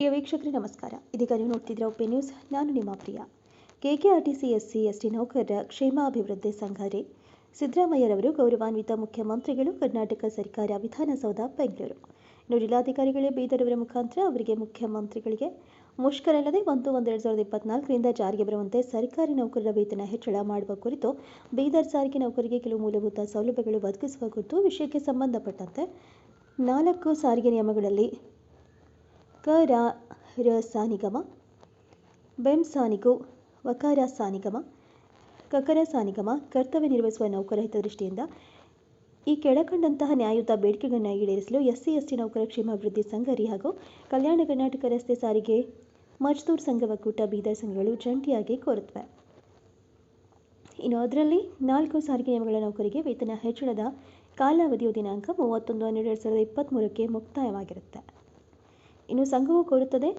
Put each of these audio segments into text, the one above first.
ಪ್ರಿಯ ವೀಕ್ಷಕರೇ, ನಮಸ್ಕಾರ. ಇದೀಗ ನೀವು ನೋಡ್ತಿದ್ರೆ ಒಪ್ಪೆ ನ್ಯೂಸ್. ನಾನು ನಿಮ್ಮ ಪ್ರಿಯ. ಕೆಕೆಆರ್ಟಿಸಿ ಎಸ್ಸಿ ಎಸ್ಟಿ ನೌಕರರ ಕ್ಷೇಮಾಭಿವೃದ್ಧಿ ಸಂಘರೆ ಸಿದ್ದರಾಮಯ್ಯರವರು ಗೌರವಾನ್ವಿತ ಮುಖ್ಯಮಂತ್ರಿಗಳು ಕರ್ನಾಟಕ ಸರ್ಕಾರ ವಿಧಾನಸೌಧ, ಬೆಂಗಳೂರು. ಇನ್ನು ಜಿಲ್ಲಾಧಿಕಾರಿಗಳೇ ಬೀದರ್ ಅವರ ಮುಖಾಂತರ ಅವರಿಗೆ ಮುಖ್ಯಮಂತ್ರಿಗಳಿಗೆ ಮುಷ್ಕರಲ್ಲದೆ ಒಂದು ಒಂದು ಎರಡು ಸಾವಿರದ ಇಪ್ಪತ್ನಾಲ್ಕರಿಂದ ಜಾರಿಗೆ ಬರುವಂತೆ ಸರ್ಕಾರಿ ನೌಕರರ ವೇತನ ಹೆಚ್ಚಳ ಮಾಡುವ ಕುರಿತು ಬೀದರ್ ಸಾರಿಗೆ ನೌಕರಿಗೆ ಕೆಲವು ಮೂಲಭೂತ ಸೌಲಭ್ಯಗಳು ಒದಗಿಸುವ ಕುರಿತು ವಿಷಯಕ್ಕೆ ಸಂಬಂಧಪಟ್ಟಂತೆ ನಾಲ್ಕು ಸಾರಿಗೆ ನಿಯಮಗಳಲ್ಲಿ ಕ ರ ರ ಸ ನಿಗಮ ಬೆಂ ಸಾನಿಗು ನಿಗು ವಕಾರ ಸ ನಿಗಮ ಕಕರ ಸ ನಿಗಮ ಕರ್ತವ್ಯ ನಿರ್ವಹಿಸುವ ನೌಕರ ಹಿತದೃಷ್ಟಿಯಿಂದ ಈ ಕೆಳಕಂಡಂತಹ ನ್ಯಾಯಯುತ ಬೇಡಿಕೆಗಳನ್ನು ಈಡೇರಿಸಲು ಎಸ್ಸಿ, ಎಸ್ಟಿ ನೌಕರ ಕ್ಷೇಮಾಭಿವೃದ್ಧಿ ಸಂಘರಿ ಹಾಗೂ ಕಲ್ಯಾಣ ಕರ್ನಾಟಕ ರಸ್ತೆ ಸಾರಿಗೆ ಮಜ್ದೂರ್ ಸಂಘ ಒಕ್ಕೂಟ ಬೀದರ್ ಸಂಘಗಳು ಜಂಟಿಯಾಗಿ ಕೋರುತ್ತವೆ. ಇನ್ನು ಅದರಲ್ಲಿ ನಾಲ್ಕು ಸಾರಿಗೆ ನಿಯಮಗಳ ನೌಕರಿಗೆ ವೇತನ ಹೆಚ್ಚಳದ ಕಾಲಾವಧಿಯು ದಿನಾಂಕ ಮೂವತ್ತೊಂದು ಹನ್ನೆರಡು ಎರಡು ಸಾವಿರದ ಇಪ್ಪತ್ತ್ಮೂರಕ್ಕೆ ಮುಕ್ತಾಯವಾಗಿರುತ್ತೆ. ಇನ್ನು ಸಂಘವು ಕೋರುತ್ತದೆ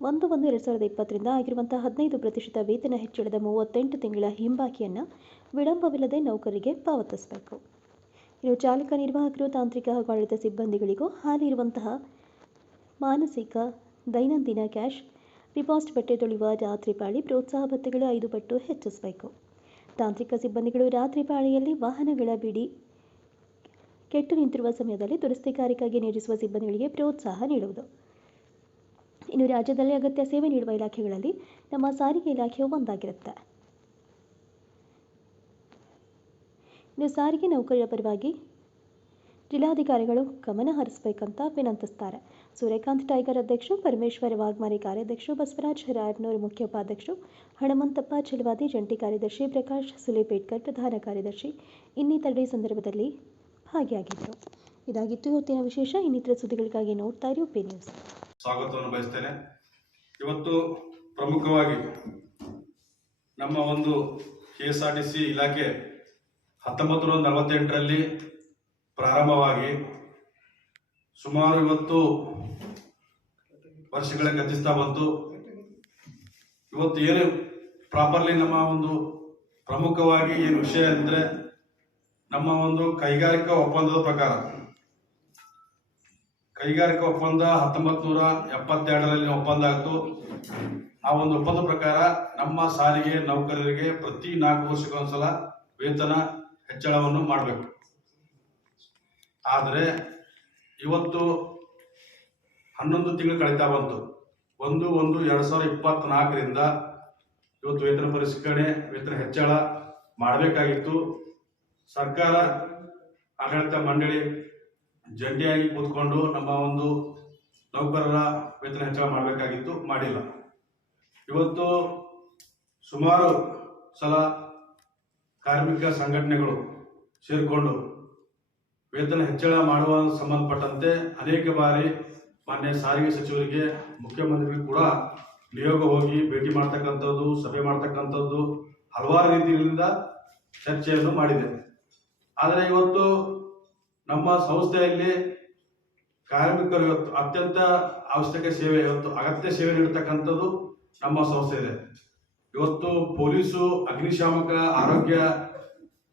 ಒಂದು ಒಂದು ಎರಡು ಸಾವಿರದ ಇಪ್ಪತ್ತರಿಂದ ಆಗಿರುವಂತಹ ಹದಿನೈದು ಪ್ರತಿಶತ ವೇತನ ಹೆಚ್ಚಳದ ಮೂವತ್ತೆಂಟು ತಿಂಗಳ ಹಿಂಬಾಕಿಯನ್ನು ವಿಳಂಬವಿಲ್ಲದೆ ನೌಕರರಿಗೆ ಪಾವತಿಸಬೇಕು. ಇನ್ನು ಚಾಲಕ ನಿರ್ವಾಹಕರು, ತಾಂತ್ರಿಕ ಹಾಗೂ ಆಡಳಿತ ಸಿಬ್ಬಂದಿಗಳಿಗೂ ಹಾಲಿ ಇರುವಂತಹ ಮಾನಸಿಕ, ದೈನಂದಿನ ಕ್ಯಾಶ್ ಡಿಪಾಸಿಟ್ ಬಟ್ಟೆ ತೊಳೆಯುವ ರಾತ್ರಿ ಪಾಳಿ ಪ್ರೋತ್ಸಾಹ ಭತ್ಯೆಗಳು ಐದು ಪಟ್ಟು ಹೆಚ್ಚಿಸಬೇಕು. ತಾಂತ್ರಿಕ ಸಿಬ್ಬಂದಿಗಳು ರಾತ್ರಿ ಪಾಳಿಯಲ್ಲಿ ವಾಹನಗಳ ಬಿಡಿ ಕೆಟ್ಟು ನಿಂತಿರುವ ಸಮಯದಲ್ಲಿ ದುರಸ್ತಿ ಕಾರ್ಯಕ್ಕಾಗಿ ನಿಯೋಜಿಸುವ ಸಿಬ್ಬಂದಿಗಳಿಗೆ ಪ್ರೋತ್ಸಾಹ ನೀಡುವುದು. ಇನ್ನು ರಾಜ್ಯದಲ್ಲಿ ಅಗತ್ಯ ಸೇವೆ ನೀಡುವ ಇಲಾಖೆಗಳಲ್ಲಿ ನಮ್ಮ ಸಾರಿಗೆ ಇಲಾಖೆಯು ಒಂದಾಗಿರುತ್ತೆ. ಇನ್ನು ಸಾರಿಗೆ ನೌಕರರ ಪರವಾಗಿ ಜಿಲ್ಲಾಧಿಕಾರಿಗಳು ಗಮನ ಹರಿಸಬೇಕಂತ ವಿನಂತಿಸ್ತಾರೆ. ಸೂರ್ಯಕಾಂತ್ ಟೈಗರ್ ಅಧ್ಯಕ್ಷರು, ಪರಮೇಶ್ವರ ವಾಗ್ಮಾರಿ ಕಾರ್ಯಾಧ್ಯಕ್ಷರು, ಬಸವರಾಜ್ ರಾಯರ್ನೂರು ಮುಖ್ಯ ಉಪಾಧ್ಯಕ್ಷರು, ಹಣಮಂತಪ್ಪ ಚಿಲವಾದಿ ಜಂಟಿ ಕಾರ್ಯದರ್ಶಿ ಪ್ರಕಾಶ್ ಸುಲಿಪೇಟ್ಕರ್ ಪ್ರಧಾನ ಕಾರ್ಯದರ್ಶಿ ಇನ್ನಿತರಡಿ ಈ ಸಂದರ್ಭದಲ್ಲಿ ಆಗಿತ್ತು. ಇದಾಗಿತ್ತು ಇವತ್ತಿನ ವಿಶೇಷ. ಇನ್ನಿತರ ಸುದ್ದಿಗಳಿಗಾಗಿ ನೋಡ್ತಾ ಇರಿ ಒಪಿ ನ್ಯೂಸ್ ಸ್ವಾಗತವನ್ನು ಬಯಸ್ತೇನೆ. ಇವತ್ತು ಪ್ರಮುಖವಾಗಿ ನಮ್ಮ ಒಂದು K S R T C ಇಲಾಖೆ ಹತ್ತೊಂಬತ್ತು ನೂರ ನಲವತ್ತೆಂಟರಲ್ಲಿ ಪ್ರಾರಂಭವಾಗಿ ಸುಮಾರು ಇವತ್ತು ವರ್ಷಗಳ ಗತಿಸ್ತಾ ಬಂತು. ಇವತ್ತು ಏನು ಪ್ರಾಪರ್ಲಿ ನಮ್ಮ ಒಂದು ಪ್ರಮುಖವಾಗಿ ಏನು ವಿಷಯ ಅಂದರೆ ನಮ್ಮ ಒಂದು ಕೈಗಾರಿಕಾ ಒಪ್ಪಂದದ ಪ್ರಕಾರ, ಕೈಗಾರಿಕಾ ಒಪ್ಪಂದ ಹತ್ತೊಂಬತ್ತು ನೂರ ಎಪ್ಪತ್ತೆರಡರಲ್ಲಿ ಒಪ್ಪಂದ ಆಯಿತು. ಆ ಒಂದು ಒಪ್ಪಂದ ಪ್ರಕಾರ ನಮ್ಮ ಸಾರಿಗೆ ನೌಕರರಿಗೆ ಪ್ರತಿ ನಾಲ್ಕು ವರ್ಷಕ್ಕೊಂದ್ಸಲ ವೇತನ ಹೆಚ್ಚಳವನ್ನು ಮಾಡಬೇಕು. ಆದರೆ ಇವತ್ತು ಹನ್ನೊಂದು ತಿಂಗಳು ಕಳೀತಾ ಬಂತು. ಒಂದು ಒಂದು, ಎರಡು ಸಾವಿರದ ಇಪ್ಪತ್ನಾಲ್ಕರಿಂದ ಇವತ್ತು ವೇತನ ಪರಿಷ್ಕರಣೆ, ವೇತನ ಹೆಚ್ಚಳ ಮಾಡಬೇಕಾಗಿತ್ತು. ಸರ್ಕಾರ, ಆಡಳಿತ ಮಂಡಳಿ ಜಂಟಿಯಾಗಿ ಕೂತ್ಕೊಂಡು ನಮ್ಮ ಒಂದು ನೌಕರರ ವೇತನ ಹೆಚ್ಚಳ ಮಾಡಬೇಕಾಗಿತ್ತು, ಮಾಡಿಲ್ಲ. ಇವತ್ತು ಸುಮಾರು ಸಲ ಕಾರ್ಮಿಕ ಸಂಘಟನೆಗಳು ಸೇರಿಕೊಂಡು ವೇತನ ಹೆಚ್ಚಳ ಮಾಡುವ ಸಂಬಂಧಪಟ್ಟಂತೆ ಅನೇಕ ಬಾರಿ ಮಾನ್ಯ ಸಾರಿಗೆ ಸಚಿವರಿಗೆ, ಮುಖ್ಯಮಂತ್ರಿಗಳು ಕೂಡ ನಿಯೋಗ ಹೋಗಿ ಭೇಟಿ ಮಾಡ್ತಕ್ಕಂಥದ್ದು, ಸಭೆ ಮಾಡ್ತಕ್ಕಂಥದ್ದು ಹಲವಾರು ರೀತಿಯಿಂದ ಚರ್ಚೆಯನ್ನು ಮಾಡಿದೆ. ಆದರೆ ಇವತ್ತು ನಮ್ಮ ಸಂಸ್ಥೆಯಲ್ಲಿ ಕಾರ್ಮಿಕರು ಇವತ್ತು ಅತ್ಯಂತ ಅವಶ್ಯಕ ಸೇವೆ, ಇವತ್ತು ಅಗತ್ಯ ಸೇವೆ ನೀಡತಕ್ಕಂಥದ್ದು ನಮ್ಮ ಸಂಸ್ಥೆ ಇದೆ. ಇವತ್ತು ಪೊಲೀಸು, ಅಗ್ನಿಶಾಮಕ, ಆರೋಗ್ಯ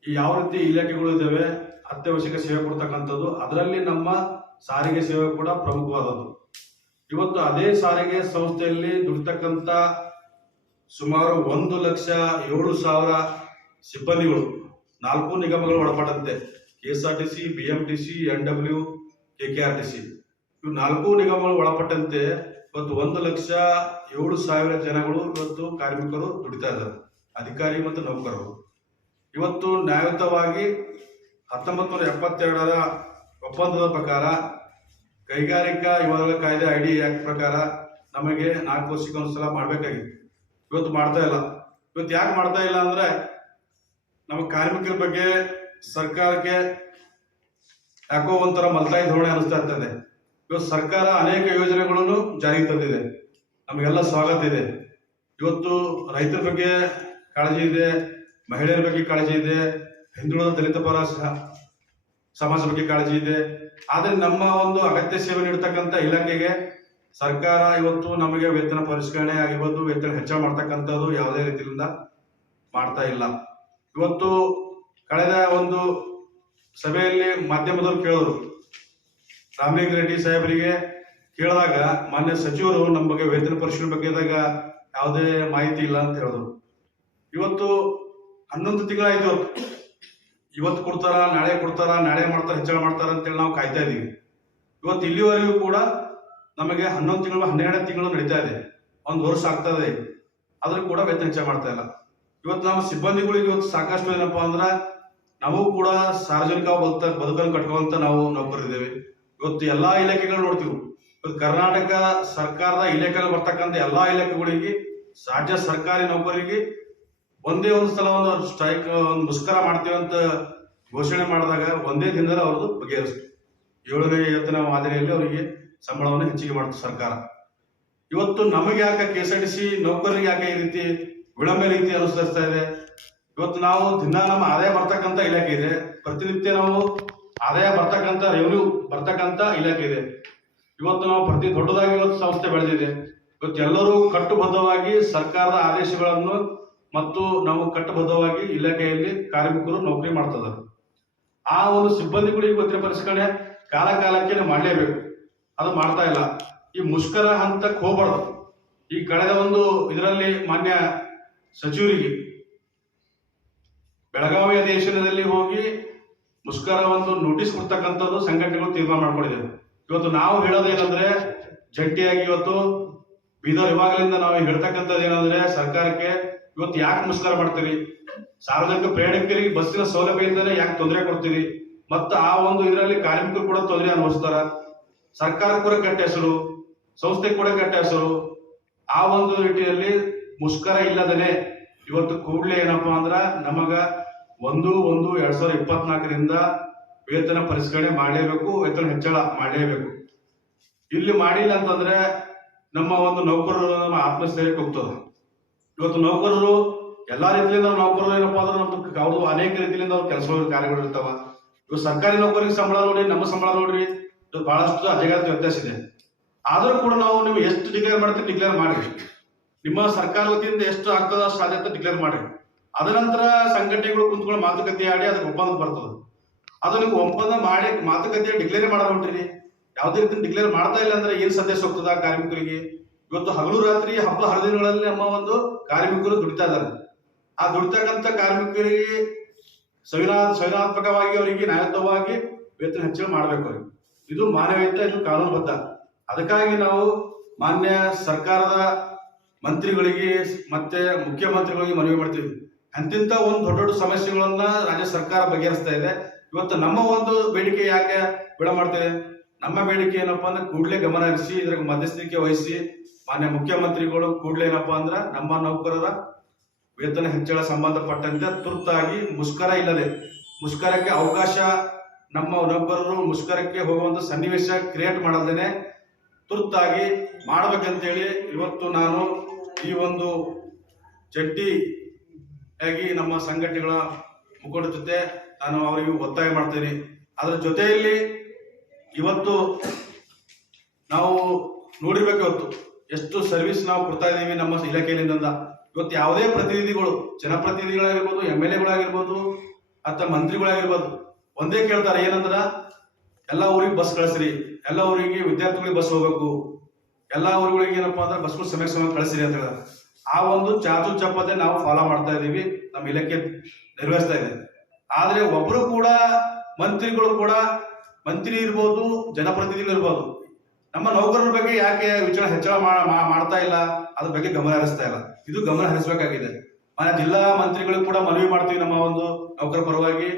ಈ ಯಾವ ರೀತಿ ಇಲಾಖೆಗಳು ಇದ್ದಾವೆ, ಅತ್ಯವಶ್ಯಕ ಸೇವೆ ಕೊಡ್ತಕ್ಕಂಥದ್ದು, ಅದರಲ್ಲಿ ನಮ್ಮ ಸಾರಿಗೆ ಸೇವೆ ಕೂಡ ಪ್ರಮುಖವಾದದ್ದು. ಇವತ್ತು ಅದೇ ಸಾರಿಗೆ ಸಂಸ್ಥೆಯಲ್ಲಿ ದುಡಿತಕ್ಕಂಥ ಸುಮಾರು ಒಂದು ಲಕ್ಷ ಏಳು ಸಾವಿರ ಸಿಬ್ಬಂದಿಗಳು ನಾಲ್ಕು ನಿಗಮಗಳು ಒಳಪಟ್ಟಂತೆ. K S R T C N W K K R T C ಇವು ನಾಲ್ಕು ನಿಗಮಗಳು ಒಳಪಟ್ಟಂತೆ. ಇವತ್ತು ಒಂದು ಲಕ್ಷ ಏಳು ಸಾವಿರ ಜನಗಳು ಇವತ್ತು ಕಾರ್ಮಿಕರು ದುಡಿತಾ ಇದ್ದಾರೆ. ಅಧಿಕಾರಿ ಮತ್ತು ನೌಕರರು. ಇವತ್ತು ನ್ಯಾಯಯುತವಾಗಿ ಹತ್ತೊಂಬತ್ತು ನೂರ ಎಪ್ಪತ್ತೆರಡರ ಒಪ್ಪಂದದ ಪ್ರಕಾರ, ಕೈಗಾರಿಕಾ ವಿವಾದಗಳ ಕಾಯ್ದೆ ಐ ಡಿ ಆಕ್ಟ್ ಪ್ರಕಾರ ನಮಗೆ ನಾಲ್ಕು ವರ್ಷಕ್ಕೆ ಒಂದ್ಸಲ ಮಾಡಬೇಕಾಗಿತ್ತು. ಇವತ್ತು ಮಾಡ್ತಾ ಇಲ್ಲ. ಇವತ್ತು ಯಾಕೆ ಮಾಡ್ತಾ ಇಲ್ಲ ಅಂದ್ರೆ ನಮ್ಮ ಕಾರ್ಮಿಕರ ಬಗ್ಗೆ ಸರ್ಕಾರಕ್ಕೆ ಯಾಕೋ ಒಂಥರ ಮಲ್ತಾಯಿ ಧೋರಣೆ ಅನಿಸ್ತಾ ಇರ್ತದೆ. ಇವತ್ತು ಸರ್ಕಾರ ಅನೇಕ ಯೋಜನೆಗಳನ್ನು ಜಾರಿಗೆ ತಂದಿದೆ. ನಮಗೆಲ್ಲ ಸ್ವಾಗತ ಇದೆ. ಇವತ್ತು ರೈತರ ಬಗ್ಗೆ ಕಾಳಜಿ ಇದೆ, ಮಹಿಳೆಯರ ಬಗ್ಗೆ ಕಾಳಜಿ ಇದೆ, ಹಿಂದುಳಿದ ದಲಿತ ಪರ ಸಮಾಜ ಬಗ್ಗೆ ಕಾಳಜಿ ಇದೆ. ಆದರೆ ನಮ್ಮ ಒಂದು ಅಗತ್ಯ ಸೇವೆ ನೀಡತಕ್ಕಂಥ ಇಲಾಖೆಗೆ ಸರ್ಕಾರ ಇವತ್ತು ನಮಗೆ ವೇತನ ಪರಿಷ್ಕರಣೆ ಆಗಿರ್ಬೋದು, ವೇತನ ಹೆಚ್ಚಳ ಮಾಡ್ತಕ್ಕಂಥದ್ದು ಯಾವುದೇ ರೀತಿಯಿಂದ ಮಾಡ್ತಾ ಇಲ್ಲ. ಇವತ್ತು ಕಳೆದ ಒಂದು ಸಭೆಯಲ್ಲಿ ಮಾಧ್ಯಮದವರು ಕೇಳಿದ್ರು. ರಾಮಲಿಂಗ ರೆಡ್ಡಿ ಸಾಹೇಬರಿಗೆ ಕೇಳಿದಾಗ ಮಾನ್ಯ ಸಚಿವರು ನಮ್ಮ ಬಗ್ಗೆ ವೇತನ ಪರಿಶೀಲನೆ ಬಗ್ಗೆದಾಗ ಯಾವುದೇ ಮಾಹಿತಿ ಇಲ್ಲ ಅಂತ ಹೇಳಿದ್ರು. ಇವತ್ತು ಹನ್ನೊಂದು ತಿಂಗಳಾಯ್ತು ಇವತ್ತು. ಇವತ್ತು ಕೊಡ್ತಾರ, ನಾಳೆ ಕೊಡ್ತಾರ, ನಾಳೆ ಮಾಡ್ತಾರ, ಹೆಚ್ಚಳ ಮಾಡ್ತಾರ ಅಂತೇಳಿ ನಾವು ಕಾಯ್ತಾ ಇದ್ದೀವಿ. ಇವತ್ತು ಇಲ್ಲಿವರೆಗೂ ಕೂಡ ನಮಗೆ ಹನ್ನೊಂದು ತಿಂಗಳು, ಹನ್ನೆರಡು ತಿಂಗಳು ನಡೀತಾ ಇದೆ. ಒಂದು ವರ್ಷ ಆಗ್ತಾ ಇದೆ. ಆದರೂ ಕೂಡ ವೇತನ ಹೆಚ್ಚಳ ಮಾಡ್ತಾ ಇಲ್ಲ. ಇವತ್ತು ನಾವು ಸಿಬ್ಬಂದಿಗಳಿಗೆ ಇವತ್ತು ಸಾಕಷ್ಟು ಏನಪ್ಪಾ ಅಂದ್ರೆ ನಾವು ಕೂಡ ಸಾರ್ವಜನಿಕ ಬದುಕ ಬದುಕನ್ನು ಕಟ್ಕೊಂತ ನಾವು ನೌಕರಿದ್ದೇವೆ ಇವತ್ತು ಎಲ್ಲಾ ಇಲಾಖೆಗಳು ನೋಡ್ತೀವಿ. ಇವತ್ತು ಕರ್ನಾಟಕ ಸರ್ಕಾರದ ಇಲಾಖೆಗಳು ಬರ್ತಕ್ಕಂಥ ಎಲ್ಲಾ ಇಲಾಖೆಗಳಿಗೆ ರಾಜ್ಯ ಸರ್ಕಾರಿ ನೌಕರಿಗೆ ಒಂದೇ ಒಂದು ಸಲ ಒಂದು ಸ್ಟ್ರೈಕ್, ಒಂದು ಮುಷ್ಕರ ಮಾಡ್ತೀವಿ ಅಂತ ಘೋಷಣೆ ಮಾಡಿದಾಗ ಒಂದೇ ದಿನದಲ್ಲಿ ಅವ್ರದ್ದು ಬಗೆಹರಿಸ್ತು ಏಳನೇ ವೇತನ ಮಾದರಿಯಲ್ಲಿ ಅವರಿಗೆ ಸಂಬಳವನ್ನು ಹೆಚ್ಚಿಗೆ ಮಾಡ್ತು ಸರ್ಕಾರ. ಇವತ್ತು ನಮಗೆ ಯಾಕೆ K S R T C ನೌಕರರಿಗೆ ಯಾಕೆ ಈ ರೀತಿ ವಿಳಂಬ ರೀತಿ ಅನುಸರಿಸ್ತಾ ಇದೆ. ಇವತ್ತು ನಾವು ದಿನ ನಮ್ಮ ಆದಾಯ ಬರ್ತಕ್ಕಂಥ ಇಲಾಖೆ ಇದೆ. ಪ್ರತಿನಿತ್ಯ ನಾವು ಆದಾಯ ಬರ್ತಕ್ಕಂಥ ರೆವೆನ್ಯೂ ಬರ್ತಕ್ಕಂಥ ಇಲಾಖೆ ಇದೆ. ಇವತ್ತು ನಾವು ಪ್ರತಿ ದೊಡ್ಡದಾಗಿ ಇವತ್ತು ಸಂಸ್ಥೆ ಬೆಳೆದಿದೆ. ಇವತ್ತು ಎಲ್ಲರೂ ಕಟ್ಟುಬದ್ಧವಾಗಿ ಸರ್ಕಾರದ ಆದೇಶಗಳನ್ನು ಮತ್ತು ನಾವು ಕಟ್ಟುಬದ್ಧವಾಗಿ ಇಲಾಖೆಯಲ್ಲಿ ಕಾರ್ಮಿಕರು ನೌಕರಿ ಮಾಡ್ತಿದ್ದಾರೆ ಆ ಒಂದು ಸಿಬ್ಬಂದಿಗಳಿಗೆ ಇವತ್ತಿನ ಪರಿಷ್ಕರಣೆ ಕಾಲ ಕಾಲಕ್ಕೆ ಮಾಡಲೇಬೇಕು. ಅದು ಮಾಡ್ತಾ ಇಲ್ಲ. ಈ ಮುಷ್ಕರ ಹಂತಕ್ಕೆ ಹೋಗ್ಬಾರ್ದು. ಈ ಕಳೆದ ಒಂದು ಇದರಲ್ಲಿ ಮಾನ್ಯ ಸಚಿವರಿಗೆ ಬೆಳಗಾವಿ ಅಧಿವೇಶನದಲ್ಲಿ ಹೋಗಿ ಮುಷ್ಕರ ಒಂದು ನೋಟಿಸ್ ಕೊಡ್ತಕ್ಕಂಥದ್ದು ಸಂಘಟನೆಗಳು ತೀರ್ಮಾನ ಮಾಡ್ಕೊಂಡಿದೆ. ಇವತ್ತು ನಾವು ಹೇಳೋದೇನಂದ್ರೆ, ಜಂಟಿಯಾಗಿ ಇವತ್ತು ಬೀದರ್ ವಿಭಾಗದಿಂದ ನಾವು ಹೇಳ್ತಕ್ಕಂಥದ್ದು ಏನಂದ್ರೆ, ಸರ್ಕಾರಕ್ಕೆ ಇವತ್ತು ಯಾಕೆ ಮುಷ್ಕರ ಮಾಡ್ತೀರಿ? ಸಾರ್ವಜನಿಕ ಪ್ರಯಾಣಿಕರಿಗೆ ಬಸ್ಸಿನ ಸೌಲಭ್ಯದಿಂದಲೇ ಯಾಕೆ ತೊಂದರೆ ಕೊಡ್ತೀರಿ? ಮತ್ತು ಆ ಒಂದು ಇದರಲ್ಲಿ ಕಾರ್ಮಿಕರು ಕೂಡ ತೊಂದರೆ ಅನುಭವಿಸ್ತಾರ. ಸರ್ಕಾರ ಕೂಡ ಕೆಟ್ಟ ಹೆಸರು, ಸಂಸ್ಥೆ ಕೂಡ ಕೆಟ್ಟ ಹೆಸರು. ಆ ಒಂದು ನಿಟ್ಟಿನಲ್ಲಿ ಮುಷ್ಕರ ಇಲ್ಲದನೆ ಇವತ್ತು ಕೂಡಲೇ ಏನಪ್ಪಾ ಅಂದ್ರ ನಮಗ ಒಂದು ಒಂದು, ಎರಡ್ ಸಾವಿರದ ಇಪ್ಪತ್ನಾಲ್ಕರಿಂದ ವೇತನ ಪರಿಷ್ಕರಣೆ ಮಾಡಲೇಬೇಕು, ವೇತನ ಹೆಚ್ಚಳ ಮಾಡಲೇಬೇಕು. ಇಲ್ಲಿ ಮಾಡಿಲ್ಲ ಅಂತಂದ್ರೆ ನಮ್ಮ ಒಂದು ನೌಕರರು ನಮ್ಮ ಆತ್ಮಸ್ಥೈರ್ಯಕ್ಕೆ ಹೋಗ್ತದೆ. ಇವತ್ತು ನೌಕರರು ಎಲ್ಲಾ ರೀತಿಯಿಂದ ನೌಕರರು ಏನಪ್ಪಾ ಅಂದ್ರೆ ನಮ್ದು ಅನೇಕ ರೀತಿಯಿಂದ ಅವ್ರ ಕೆಲಸ ಕಾರ್ಯಗಳು ಇರ್ತಾವ. ಸರ್ಕಾರಿ ನೌಕರಿಗೆ ಸಂಬಳ ನೋಡಿ, ನಮ್ಮ ಸಂಬಳ ನೋಡ್ರಿ ಬಹಳಷ್ಟು ಅಜಗಾತ ವ್ಯತ್ಯಾಸ ಇದೆ. ಆದರೂ ಕೂಡ ನಾವು ನೀವು ಎಷ್ಟು ಡಿಕ್ಲೇರ್ ಮಾಡ್ತೀವಿ ಡಿಕ್ಲೇರ್ ಮಾಡ್ರಿ. ನಿಮ್ಮ ಸರ್ಕಾರ ವತಿಯಿಂದ ಎಷ್ಟು ಆಗ್ತದ ಅಷ್ಟು ಸಾಧ್ಯತೆ ಡಿಕ್ಲೇರ್ ಮಾಡಿ ಅದನಂತರ ಸಂಘಟನೆಗಳು ಕುಂತ್ಕೊಂಡು ಮಾತುಕತೆ ಆಡಿ ಅದಕ್ಕೆ ಒಪ್ಪಂದ ಬರ್ತದೆ. ಅದು ನೀವು ಒಪ್ಪಂದ ಮಾಡಿ ಮಾತುಕತೆ ಡಿಕ್ಲೇರ್ ಮಾಡೋದು ಹೊಂಟ್ರಿ ಯಾವುದೇ ರೀತಿ ಡಿಕ್ಲೇರ್ ಮಾಡ್ತಾ ಇಲ್ಲ ಅಂದ್ರೆ ಏನ್ ಸಂದೇಶ ಹೋಗ್ತದ ಕಾರ್ಮಿಕರಿಗೆ? ಇವತ್ತು ಹಗಲು ರಾತ್ರಿ ಹಬ್ಬ ಹರಿದಿನಗಳಲ್ಲಿ ನಮ್ಮ ಒಂದು ಕಾರ್ಮಿಕರು ದುಡಿತಾ ಇದ್ದಾರೆ. ಆ ದುಡಿತಕ್ಕಂಥ ಕಾರ್ಮಿಕರಿಗೆ ಸಂವಿಧಾನ ಸಂವಿಧಾನಾತ್ಮಕವಾಗಿ ಅವರಿಗೆ ನ್ಯಾಯತವಾಗಿ ವೇತನ ಹೆಚ್ಚಳ ಮಾಡಬೇಕು ಅವ್ರಿಗೆ ಇದು ಮಾನವೀಯತೆ, ಇದು ಕಾನೂನುಬದ್ಧ. ಅದಕ್ಕಾಗಿ ನಾವು ಮಾನ್ಯ ಸರ್ಕಾರದ ಮಂತ್ರಿಗಳಿಗೆ ಮತ್ತೆ ಮುಖ್ಯಮಂತ್ರಿಗಳಿಗೆ ಮನವಿ ಮಾಡ್ತೀವಿ. ಅಂತಿಂತ ಒಂದು ದೊಡ್ಡ ದೊಡ್ಡ ಸಮಸ್ಯೆಗಳನ್ನ ರಾಜ್ಯ ಸರ್ಕಾರ ಬಗೆಹರಿಸ್ತಾ ಇದೆ. ಇವತ್ತು ನಮ್ಮ ಒಂದು ಬೇಡಿಕೆ ಯಾಕೆ ಬಿಡ ಮಾಡ್ತೇವೆ ನಮ್ಮ ಬೇಡಿಕೆ ಏನಪ್ಪಾ ಅಂದ್ರೆ ಕೂಡಲೇ ಗಮನ ಹರಿಸಿ, ಇದ್ರಾಗ ಮಧ್ಯಸ್ಥಿಕೆ ವಹಿಸಿ, ಮಾನ್ಯ ಮುಖ್ಯಮಂತ್ರಿಗಳು ಕೂಡಲೇ ಏನಪ್ಪಾ ಅಂದ್ರ ನಮ್ಮ ನೌಕರರ ವೇತನ ಹೆಚ್ಚಳ ಸಂಬಂಧಪಟ್ಟಂತೆ ತುರ್ತಾಗಿ ಮುಷ್ಕರ ಇಲ್ಲದೆ, ಮುಷ್ಕರಕ್ಕೆ ಅವಕಾಶ ನಮ್ಮ ನೌಕರರು ಮುಷ್ಕರಕ್ಕೆ ಹೋಗುವಂತ ಸನ್ನಿವೇಶ ಕ್ರಿಯೇಟ್ ಮಾಡದೇನೆ ತುರ್ತಾಗಿ ಮಾಡ್ಬೇಕಂತೇಳಿ ಇವತ್ತು ನಾನು ಈ ಒಂದು ಜಂಟಿ ಆಗಿ ನಮ್ಮ ಸಂಘಟನೆಗಳ ಮುಖಂಡ ಜೊತೆ ನಾನು ಅವರಿಗೆ ಒತ್ತಾಯ ಮಾಡ್ತೇನೆ. ಅದರ ಜೊತೆಯಲ್ಲಿ ಇವತ್ತು ನಾವು ನೋಡಿರ್ಬೇಕು ಇವತ್ತು ಎಷ್ಟು ಸರ್ವಿಸ್ ನಾವು ಕೊಡ್ತಾ ಇದ್ದೀವಿ ನಮ್ಮ ಇಲಾಖೆಯಿಂದ ಇವತ್ತು ಯಾವುದೇ ಪ್ರತಿನಿಧಿಗಳು, ಜನಪ್ರತಿನಿಧಿಗಳಾಗಿರ್ಬೋದು ಎಂ ಎಲ್ ಎಗಳಾಗಿರ್ಬೋದು ಅಥವಾ ಮಂತ್ರಿಗಳಾಗಿರ್ಬೋದು, ಒಂದೇ ಕೇಳ್ತಾರೆ ಏನಂದ್ರ, ಎಲ್ಲ ಊರಿಗೆ ಬಸ್ ಕಳಿಸ್ರಿ, ಎಲ್ಲ ಊರಿಗೆ ವಿದ್ಯಾರ್ಥಿಗಳಿಗೆ ಬಸ್ ಹೋಗ್ಬೇಕು. ಎಲ್ಲ ಊರುಗಳಿಗೆ ಏನಪ್ಪಾ ಅಂದ್ರೆ ಬಸ್ಗಳು ಸಮಯ ಸಮಯ ಕಳಿಸ್ರಿ ಅಂತ ಹೇಳಿದ್ರೆ. ಆ ಒಂದು ಚಾಚು ಚಪ್ಪದೆ ನಾವು ಫಾಲೋ ಮಾಡ್ತಾ ಇದ್ದೀವಿ, ನಮ್ಮ ಇಲಾಖೆ ನಿರ್ವಹಿಸ್ತಾ ಇದೆ. ಆದ್ರೆ ಒಬ್ರು ಕೂಡ ಮಂತ್ರಿಗಳು ಕೂಡ ಮಂತ್ರಿ ಇರ್ಬೋದು, ಜನಪ್ರತಿನಿಧಿಗಳು ಇರ್ಬೋದು, ನಮ್ಮ ನೌಕರರ ಬಗ್ಗೆ ಯಾಕೆ ವಿಚಾರ ಹೆಚ್ಚಳ ಮಾಡ್ತಾ ಇಲ್ಲ? ಅದ್ರ ಬಗ್ಗೆ ಗಮನ ಹರಿಸ್ತಾ ಇಲ್ಲ. ಇದು ಗಮನ ಹರಿಸಬೇಕಾಗಿದೆ. ಮನೆ ಜಿಲ್ಲಾ ಮಂತ್ರಿಗಳು ಕೂಡ ಮನವಿ ಮಾಡ್ತೀವಿ ನಮ್ಮ ಒಂದು ನೌಕರ ಪರವಾಗಿ.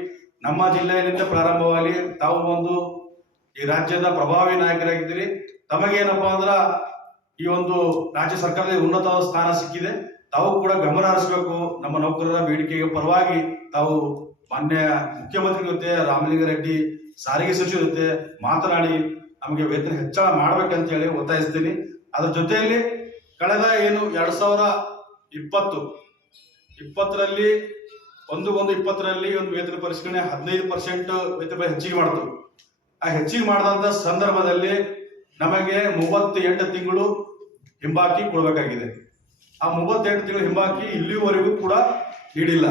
ನಮ್ಮ ಜಿಲ್ಲೆಯಿಂದ ಪ್ರಾರಂಭವಾಗಿ ತಾವು ಒಂದು ಈ ರಾಜ್ಯದ ಪ್ರಭಾವಿ ನಾಯಕರಾಗಿದ್ದೀರಿ. ತಮಗೇನಪ್ಪ ಅಂದ್ರ ಈ ಒಂದು ರಾಜ್ಯ ಸರ್ಕಾರದಲ್ಲಿ ಉನ್ನತ ಸ್ಥಾನ ಸಿಕ್ಕಿದೆ. ತಾವು ಕೂಡ ಗಮನ ಹರಿಸಬೇಕು. ನಮ್ಮ ನೌಕರರ ಬೇಡಿಕೆಗೆ ಪರವಾಗಿ ತಾವು ಮಾನ್ಯ ಮುಖ್ಯಮಂತ್ರಿ ಜೊತೆ ರಾಮಲಿಂಗಾರೆಡ್ಡಿ ಸಾರಿಗೆ ಸಚಿವ ಜೊತೆ ಮಾತನಾಡಿ ನಮಗೆ ವೇತನ ಹೆಚ್ಚಳ ಮಾಡ್ಬೇಕಂತ ಹೇಳಿ ಒತ್ತಾಯಿಸ್ತೀನಿ. ಅದ್ರ ಜೊತೆಯಲ್ಲಿ ಕಳೆದ ಏನು ಎರಡ್ ಸಾವಿರ ಇಪ್ಪತ್ತು, ಇಪ್ಪತ್ತರಲ್ಲಿ, ಒಂದು ಒಂದು ಇಪ್ಪತ್ತರಲ್ಲಿ ಒಂದು ವೇತನ ಪರಿಷ್ಕರಣೆ ಹದಿನೈದು ಪರ್ಸೆಂಟ್ ವೇತನ ಹೆಚ್ಚಿಗೆ ಮಾಡಿತು. ಹೆಚ್ಚಿಗೆ ಮಾಡಿದಂತ ಸಂದರ್ಭದಲ್ಲಿ ನಮಗೆ ಮೂವತ್ತೆಂಟು ತಿಂಗಳು ಹಿಂಬಾಕಿ ಕೊಡಬೇಕಾಗಿದೆ. ಆ ಮೂವತ್ತೆಂಟು ತಿಂಗಳು ಹಿಂಬಾಕಿ ಇಲ್ಲಿವರೆಗೂ ಕೂಡ ನೀಡಿಲ್ಲ.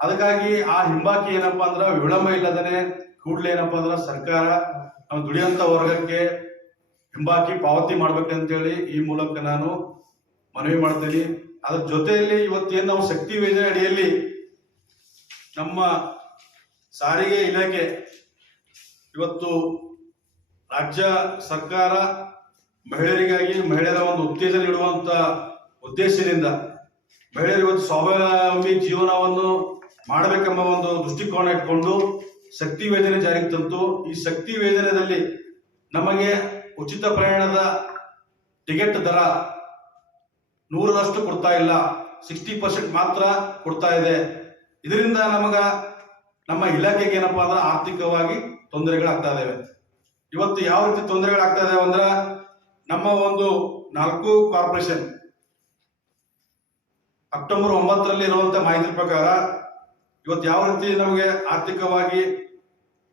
ಅದಕ್ಕಾಗಿ ಆ ಹಿಂಬಾಕಿ ಏನಪ್ಪಾ ಅಂದ್ರೆ ವಿಳಂಬ ಇಲ್ಲದನೆ ಕೂಡಲೇ ಏನಪ್ಪಾ ಅಂದ್ರೆ ಸರ್ಕಾರ ನಾವು ದುಡಿಯಂತ ವರ್ಗಕ್ಕೆ ಹಿಂಬಾಕಿ ಪಾವತಿ ಮಾಡ್ಬೇಕಂತೇಳಿ ಈ ಮೂಲಕ ನಾನು ಮನವಿ ಮಾಡ್ತೀನಿ. ಅದ್ರ ಜೊತೆಯಲ್ಲಿ ಇವತ್ತೇನು ನಾವು ಶಕ್ತಿ ಯೋಜನೆ ಅಡಿಯಲ್ಲಿ ನಮ್ಮ ಸಾರಿಗೆ ಇಲಾಖೆ ಇವತ್ತು ರಾಜ್ಯ ಸರ್ಕಾರ ಮಹಿಳೆಯರಿಗಾಗಿ ಮಹಿಳೆಯರ ಒಂದು ಉತ್ತೇಜನ ನೀಡುವಂತ ಉದ್ದೇಶದಿಂದ ಮಹಿಳೆಯರು ಇವತ್ತು ಸ್ವಾವಲಂಬಿ ಜೀವನವನ್ನು ಮಾಡಬೇಕೆಂಬ ಒಂದು ದೃಷ್ಟಿಕೋನ ಇಟ್ಕೊಂಡು ಶಕ್ತಿ ವೇದನೆ ಜಾರಿಗೆ ತಂತು. ಈ ಶಕ್ತಿ ಯೋಜನೆಯಲ್ಲಿ ನಮಗೆ ಉಚಿತ ಪ್ರಯಾಣದ ಟಿಕೆಟ್ ದರ ನೂರರಷ್ಟು ಕೊಡ್ತಾ ಇಲ್ಲ. ಸಿಕ್ಸ್ಟಿ ಪರ್ಸೆಂಟ್ ಮಾತ್ರ ಕೊಡ್ತಾ ಇದೆ. ಇದರಿಂದ ನಮಗ ನಮ್ಮ ಇಲಾಖೆಗೆ ಏನಪ್ಪಾ ಅಂದ್ರೆ ಆರ್ಥಿಕವಾಗಿ ತೊಂದರೆಗಳಾಗ್ತಾ ಇದಾವೆ ಇವತ್ತು ಯಾವ ರೀತಿ ತೊಂದರೆಗಳಾಗ್ತಾ ಇದಾವೆ ಅಂದ್ರೆ ನಮ್ಮ ಒಂದು ನಾಲ್ಕು ಕಾರ್ಪೊರೇಷನ್ ಅಕ್ಟೋಬರ್ ಒಂಬತ್ತರಲ್ಲಿ ಇರುವಂತ ಮಾಹಿತಿ ಪ್ರಕಾರ ಇವತ್ತು ಯಾವ ರೀತಿ ನಮಗೆ ಆರ್ಥಿಕವಾಗಿ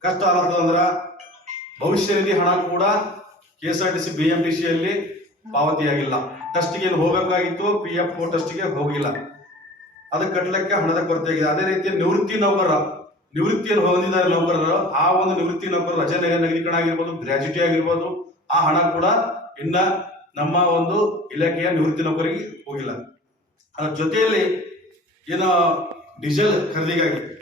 ಕಷ್ಟ ಅಂದ್ರ ಭವಿಷ್ಯ ನಿಧಿ ಹಣ ಕೂಡ K S R T C B ಪಾವತಿಯಾಗಿಲ್ಲ ಟ್ರಸ್ಟ್ಗೆ ಏನು ಹೋಗಬೇಕಾಗಿತ್ತು ಪಿ ಎಫ್ ಟ್ರಸ್ಟ್ಗೆ ಹೋಗಿಲ್ಲ. ಅದಕ್ಕೆ ಕಟ್ಟಲಿಕ್ಕೆ ಹಣದ ಕೊರತೆ ಆಗಿದೆ ಅದೇ ರೀತಿ ನಿವೃತ್ತಿ ನೌಕರರ ನಿವೃತ್ತಿಯನ್ನು ಹೊಂದಿದ್ದಾರೆ ನೌಕರರು. ಆ ಒಂದು ನಿವೃತ್ತಿ ನೌಕರರು ರಜೆ ನಗ- ನಗದೀಕರಣ ಆಗಿರ್ಬೋದು, ಗ್ರಾಜ್ಯುಟಿ ಆಗಿರ್ಬೋದು, ಆ ಹಣ ಕೂಡ ಇನ್ನ ನಮ್ಮ ಒಂದು ಇಲಾಖೆಯ ನಿವೃತ್ತಿ ನೌಕರಿಗೆ ಹೋಗಿಲ್ಲ. ಅದರ ಜೊತೆಯಲ್ಲಿ ಏನು ಡೀಸೆಲ್ ಖರೀದಿಗಾಗಿ,